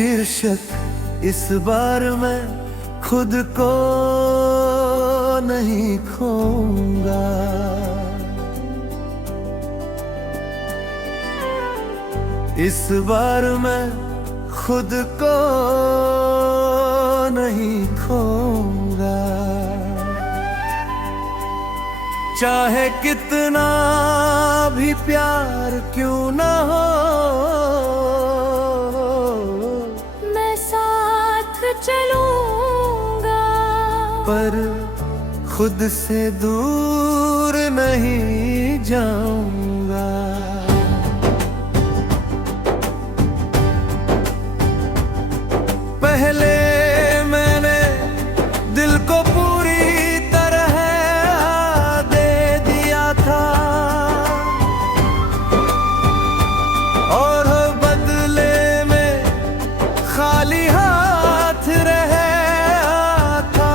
शीर्षक इस बार मैं खुद को नहीं खोऊंगा। इस बार मैं खुद को नहीं खोऊंगा। चाहे कितना भी प्यार क्यों ना हो, मैं साथ चलूंगा। पर खुद से दूर नहीं जाऊंगा। पहले मैंने दिल को पूरी तरह दे दिया था, और बदले में खाली हाथ रह था।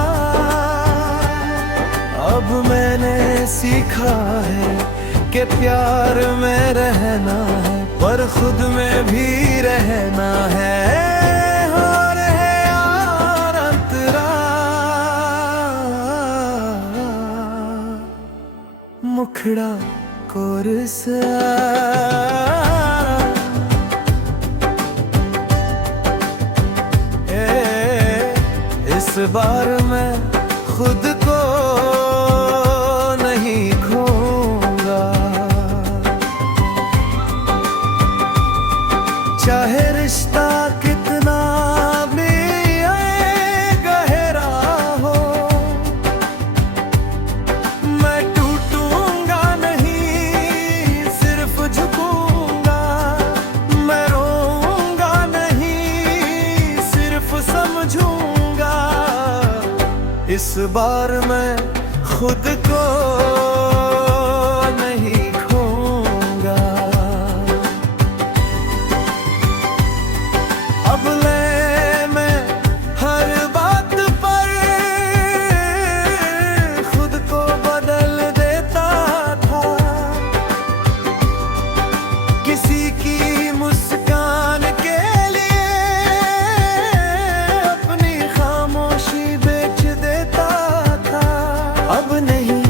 अब मैंने सीखा है कि प्यार में रहना है, पर खुद में भी रहना है। मुखड़ा कोरसा इस बार मैं खुद को नहीं खोऊंगा। चाहे रिश्ता कितना भी गहरा हो, मैं टूटूंगा नहीं, सिर्फ झुकूंगा। मैं रोऊंगा नहीं, सिर्फ समझूंगा। इस बार मैं खुद को नहीं खोऊंगा। अब मैं हर बात पर खुद को बदल देता था। किसी की मुस्कान के लिए अपनी खामोशी बेच देता था। अब नहीं,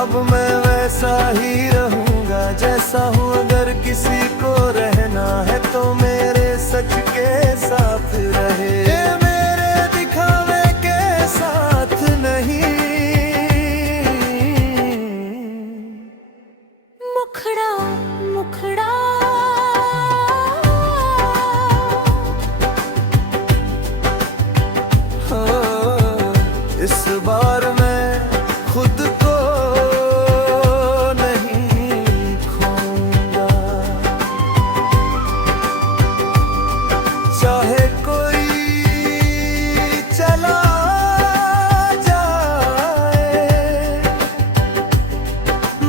अब मैं वैसा ही रहूंगा जैसा हूँ। अगर किसी को रहना है तो मेरे सच के साथ रहे, मेरे दिखावे के साथ नहीं। मुखड़ा मुखड़ा हो, इस बार मैं खुद को नहीं खोऊंगा। चाहे कोई चला जाए,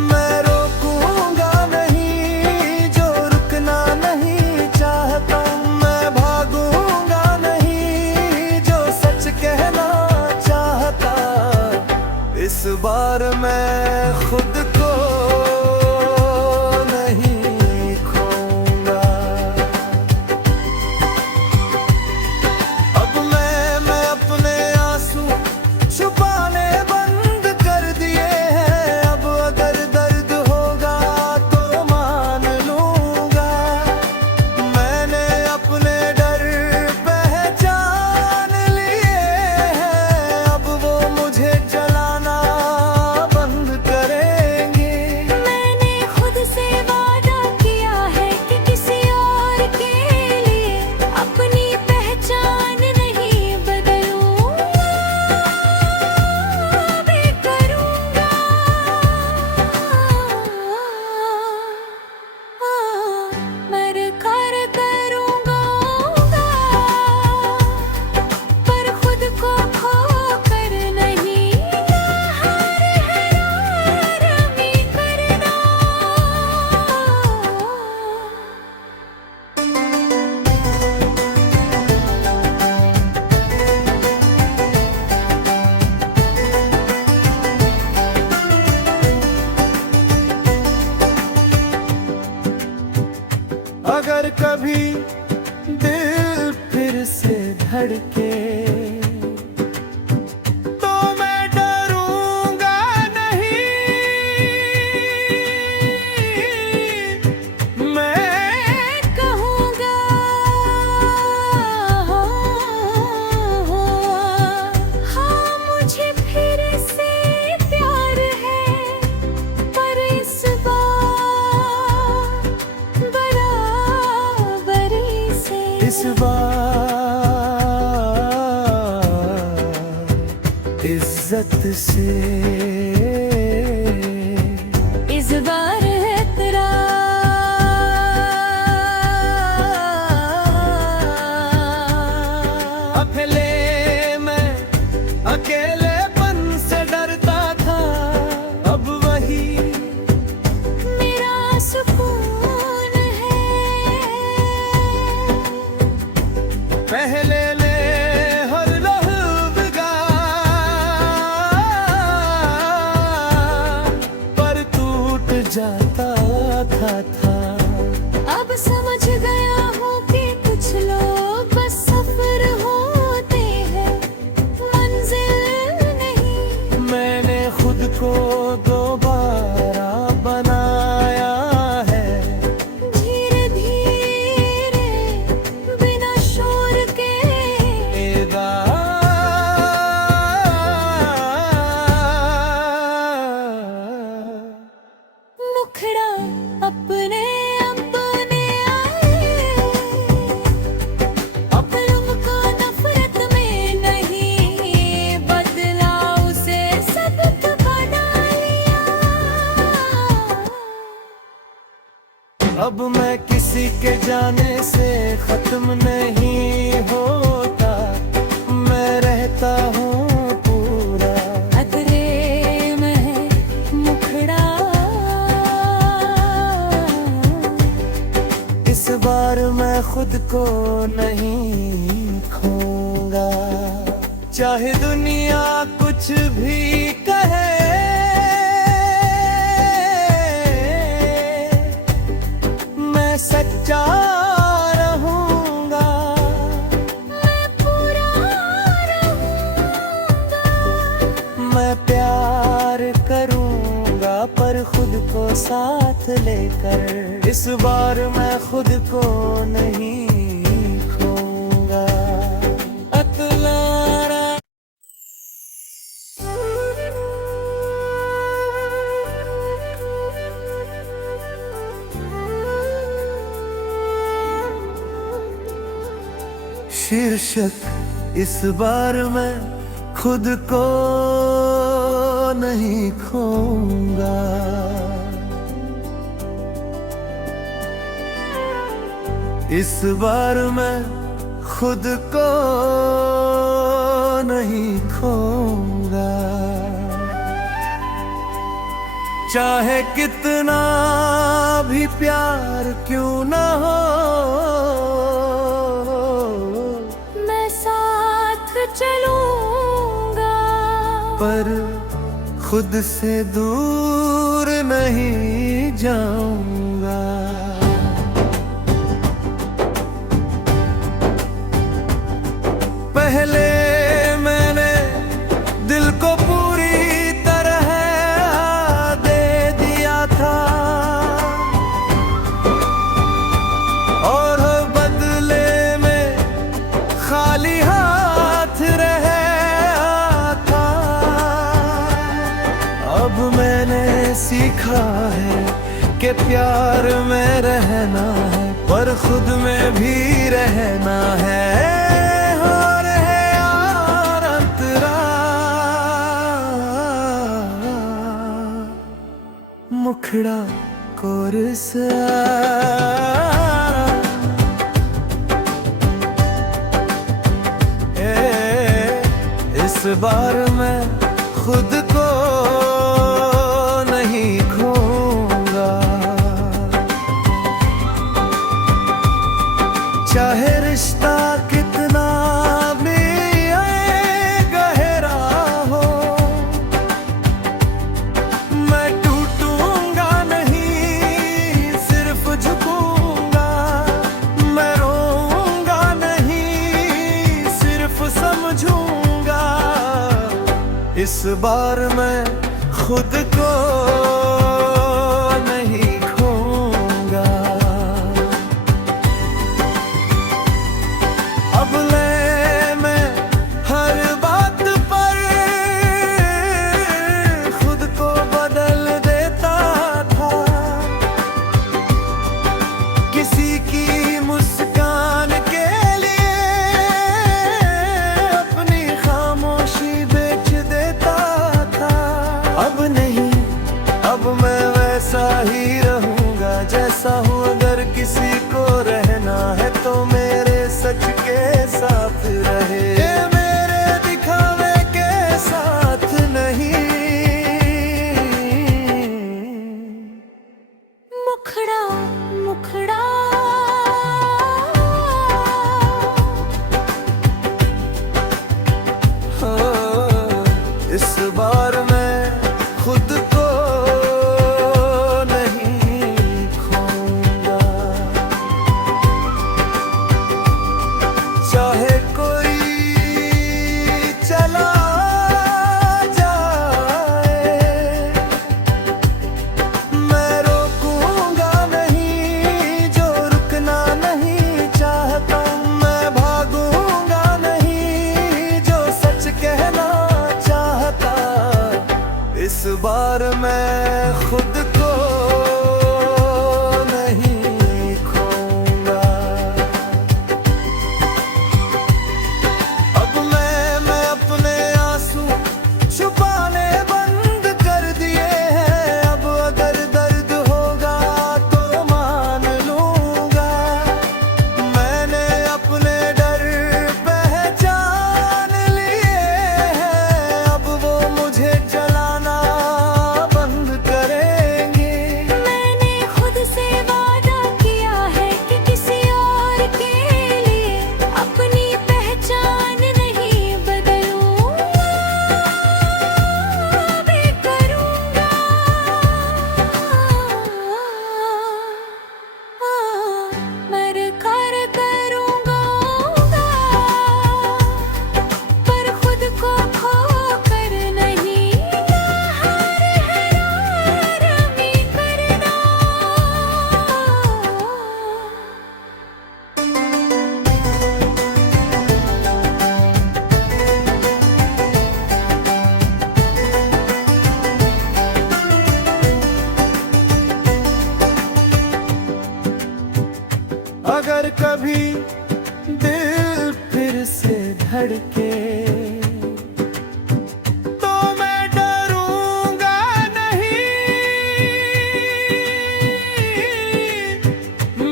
मैं रोकूंगा नहीं जो रुकना नहीं चाहता। मैं भागूंगा नहीं जो सच कहना चाहता। इस बार मैं खुद को नहीं खोऊंगा। अब मैं अपने आंसू छुपाने बंद कर दिए हैं। अब अगर दर्द होगा तो मान लूंगा। मैंने अपने डर पहचान लिए हैं। अब वो मुझे जलाना बंद करे तो मैं डरूंगा नहीं, मैं कहूँगा हाँ मुझे फिर से प्यार है, पर इस बार बराबरी से। इस बार इज्जत से, इस बार है तेरा पहले मैं अकेलेपन से डरता था, अब वही मेरा सुकून है। पहले ले हर लहज़ा पर टूट जाता था। अब समझ गया हूँ कि कुछ लोग बस सफर होते हैं, मंजिल नहीं। मैंने खुद को दोबारा बनाया है, धीरे धीरे बिना शोर के। एदा मुखड़ा अपने अपने आए, अपनों को नफरत में नहीं बदला, उसे सबक बना लिया। अब मैं किसी के जाने से खत्म नहीं होता, मैं रहता हूँ पूरा अतरे में मुखड़ा। इस बार मैं खुद को नहीं खोऊंगा, चाहे दुनिया कुछ भी कहे। मैं सच्चा रहूंगा, मैं पूरा रहूंगा, मैं प्यार करूंगा पर खुद को साथ लेकर। इस बार मैं खुद को नहीं खोऊंगा। अतलारा शीर्षक, इस बार मैं खुद को नहीं खोऊंगा। इस बार मैं खुद को नहीं खोऊंगा, चाहे कितना भी प्यार क्यों ना हो। मैं साथ चलूंगा, पर खुद से दूर नहीं जाऊंगा। पहले मैंने दिल को पूरी तरह दे दिया था, और बदले में खाली हाथ रहा था। अब मैंने सीखा है कि प्यार में रहना है, पर खुद में भी रहना है। और है यार अंतरा मुखड़ा कोरस इस बार मैं खुद को नहीं खोऊंगा, चाहे रिश्ता कितना भी गहरा हो। मैं टूटूंगा नहीं, सिर्फ झुकूंगा। मैं रोऊंगा नहीं, सिर्फ समझ इस बार मैं खुद को नहीं खोऊंगा। अब ले मैं हर बात पर खुद को बदल देता था। किसी की मुस्कान के लिए अपनी खामोशी बेच देता था। अब नहीं, अब मैं वैसा ही रहूंगा जैसा हूँ। अगर किसी को रहना है तो मेरे सच के साथ रहे, ये मेरे दिखावे के साथ नहीं। मुखड़ा मुखड़ा इस बार मैं खुद को नहीं खोऊंगा। चाहे कोई चला जाए, मैं रोकूंगा नहीं जो रुकना नहीं चाहता। मैं भागूंगा नहीं जो सच कहना चाहता। इस बार मैं खुद को नहीं खोऊंगा। अब मैं अपने आंसू छुपाने बंद कर दिए हैं। अब अगर दर्द होगा तो मान लूंगा। मैंने अपने डर पहचान लिए हैं। अब वो मुझे जलाना बंद करेंगे। मैंने खुद से वादा किया है कि किसी और के लिए अपनी पहचान नहीं बदलूंगा, भी करूंगा। मर कर करूंगा, पर खुद को खो कर नहीं। हरामी करना। अगर कभी दिल फिर से धड़के तो मैं डरूंगा नहीं।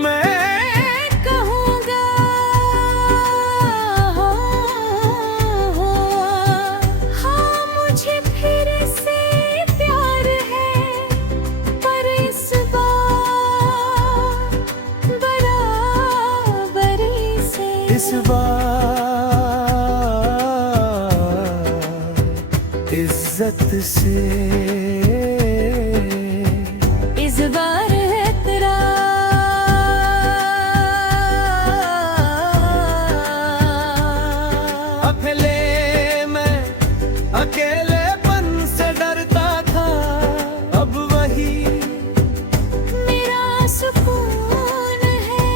मैं कहूँगा हाँ मुझे फिर से प्यार है, पर इस बार बराबरी से। इस बार इज्जत से। इस बार है तेरा पहले मैं अकेलेपन से डरता था। अब वही मेरा सुकून है।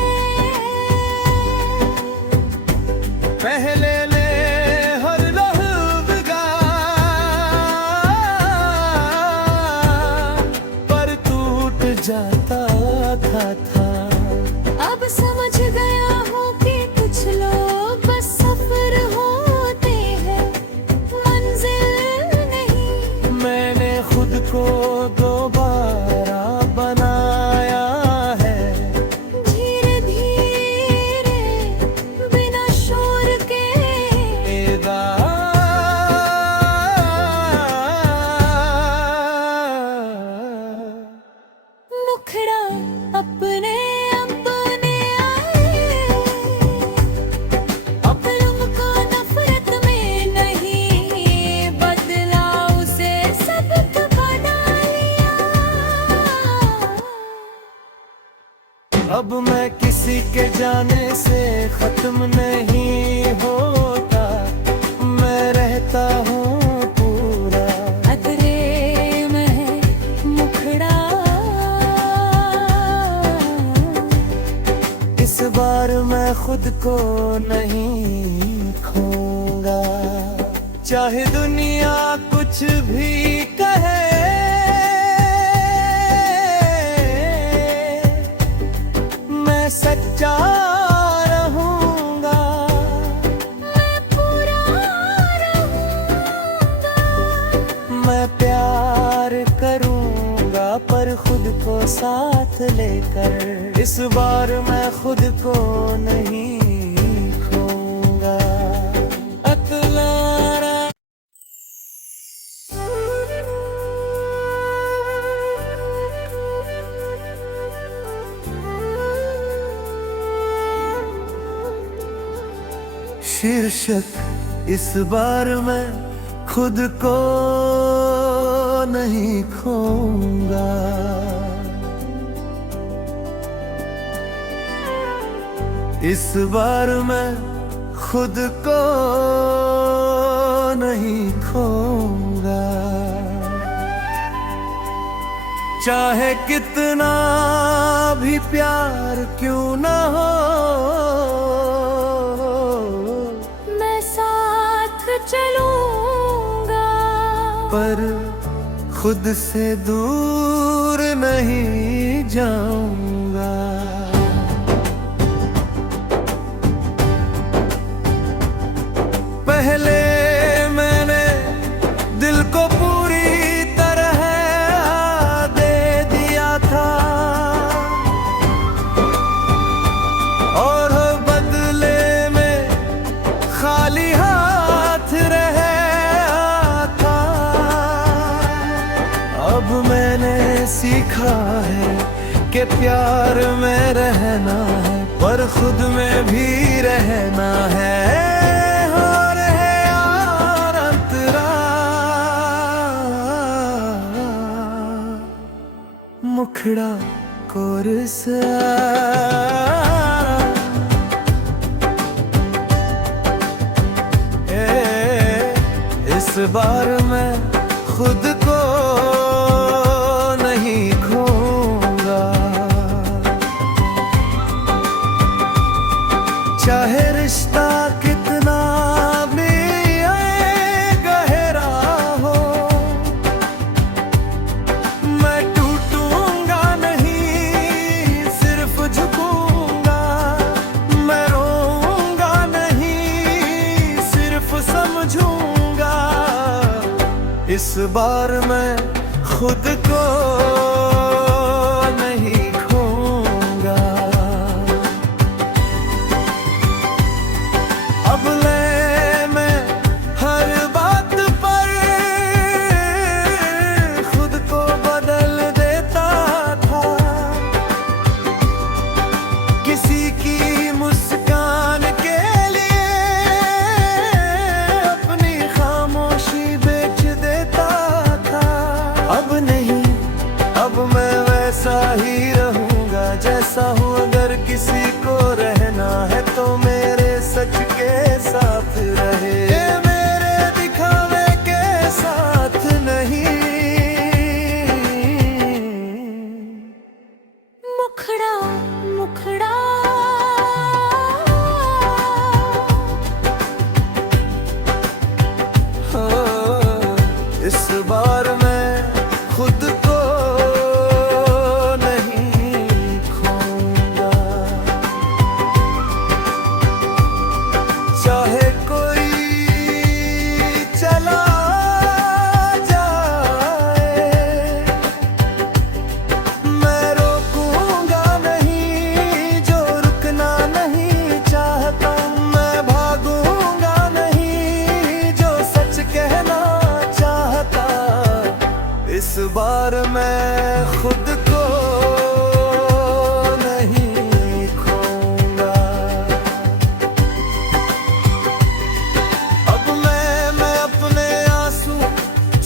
पहले ने हर लहज़ा पर टूट जाता था। अब समझ गया हूँ कि कुछ लोग बस सफर होते हैं, मंजिल नहीं। मैंने खुद को दोबारा बनाया है। धीरे धीरे बिना शोर के। एदा मुखड़ा अपने अपने आए। अपनों को नफरत में नहीं बदला, उसे सबक बना लिया। अब मैं किसी के जाने से खत्म नहीं होता। मैं रहता हूँ पूरा चाहे दुनिया कुछ भी कहे, मैं सच्चा रहूंगा, मैं पूरा रहूंगा। मैं प्यार करूंगा पर खुद को साथ लेकर। इस बार मैं खुद को नहीं खोऊंगा। अतलारा शीर्षक इस बार मैं खुद को नहीं खोऊंगा। इस बार मैं खुद को नहीं खोऊंगा। चाहे कितना भी प्यार क्यों ना हो, मैं साथ चलूंगा, पर खुद से दूर नहीं जाऊंगा। पहले मैंने दिल को पूरी तरह दे दिया था, और बदले में खाली हाथ रहा था। अब मैंने सीखा है कि प्यार में रहना है, पर खुद में भी रहना है। और है यार अंतरा मुखड़ा कोरसा। इस बार मैं खुद को नहीं खोऊंगा। चाहे रिश्ता कितना भी गहरा हो, मैं टूटूंगा नहीं, सिर्फ झुकूंगा। मैं रोऊंगा नहीं, सिर्फ समझूंगा। इस बार मैं खुद को नहीं खोऊंगा। अब ले मैं हर बात पर खुद को बदल देता था। किसी की मुस्कान के लिए अपनी खामोशी बेच देता था। अब नहीं, अब मैं वैसा ही रहूंगा जैसा हूँ। अगर किसी को रहना है तो मेरे सच के साथ रहे, मेरे दिखावे के साथ नहीं। मुखड़ा मुखड़ा हो, इस बार मैं खुद को नहीं खोऊंगा। चाहे कोई चला जाए, मैं रोकूंगा नहीं जो रुकना नहीं चाहता। मैं भागूंगा नहीं जो सच कहना चाहता। इस बार मैं खुद को नहीं खोऊंगा। अब मैं अपने आंसू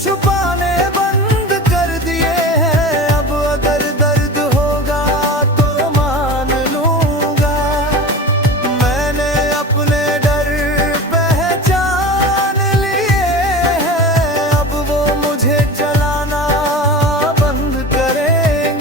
छुपाने बंद कर दिए हैं। अब अगर दर्द होगा तो मान लूंगा। मैंने अपने डर पहचान लिए हैं। अब वो मुझे जलाना बंद करेंगे।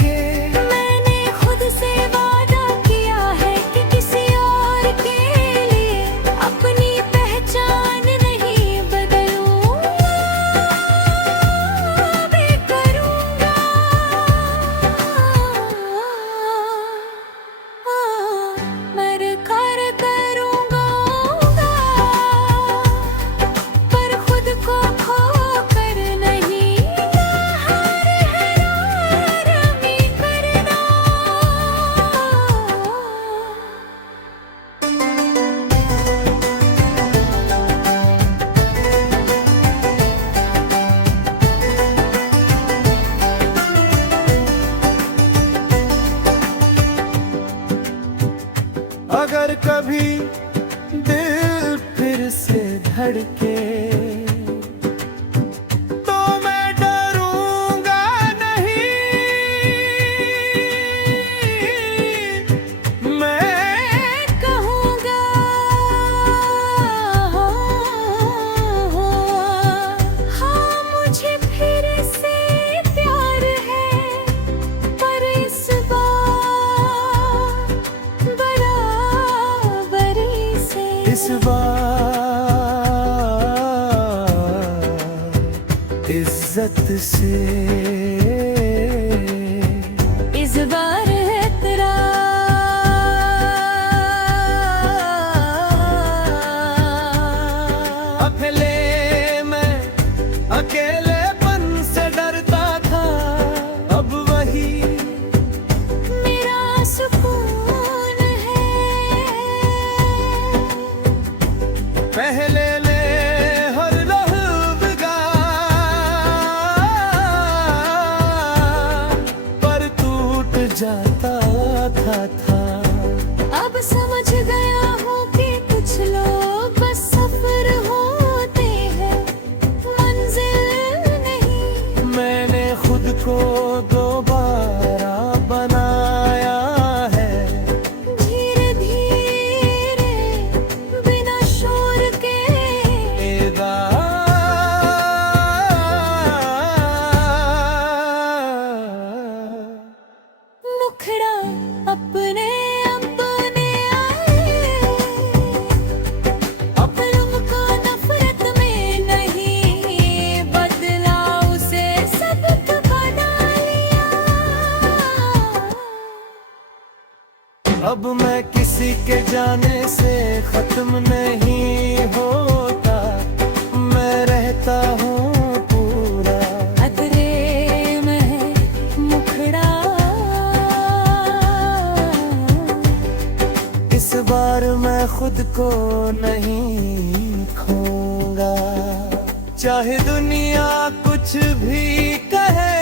इज्जत से। इस बार है तेरा पहले मैं अकेलेपन से डरता था, अब वही मेरा सुकून है। पहले ले हर लहज़ा पर टूट जाता था। अब समझ गया हूँ कि कुछ लोग बस सफर होते हैं, मंजिल नहीं। मैंने खुद को दोबारा बनाया है, धीरे धीरे बिना शोर के। एदा मुखड़ा अपने अपने आए, अपनों को नफरत में नहीं बदला, उसे सबक बना लिया। अब मैं किसी के जाने से खत्म नहीं होता, मैं रहता हूँ पूरा अतरे में मुखड़ा। इस बार मैं खुद को नहीं खोऊंगा, चाहे दुनिया कुछ भी कहे।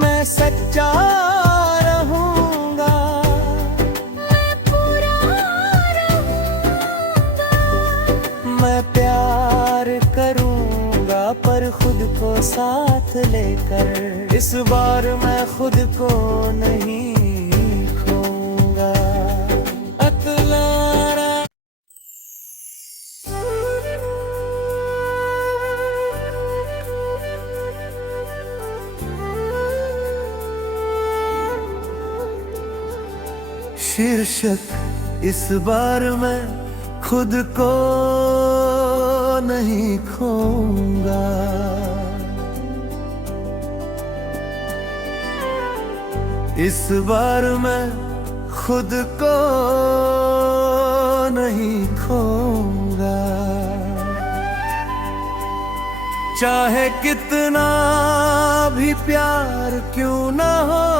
मैं सच्चा रहूंगा, मैं पूरा रहूंगा। मैं प्यार करूंगा पर खुद को साथ लेकर। इस बार मैं खुद को नहीं खोऊंगा। अतलारा शीर्षक इस बार मैं खुद को नहीं खोऊंगा। इस बार मैं खुद को नहीं खोऊंगा, चाहे कितना भी प्यार क्यों ना हो।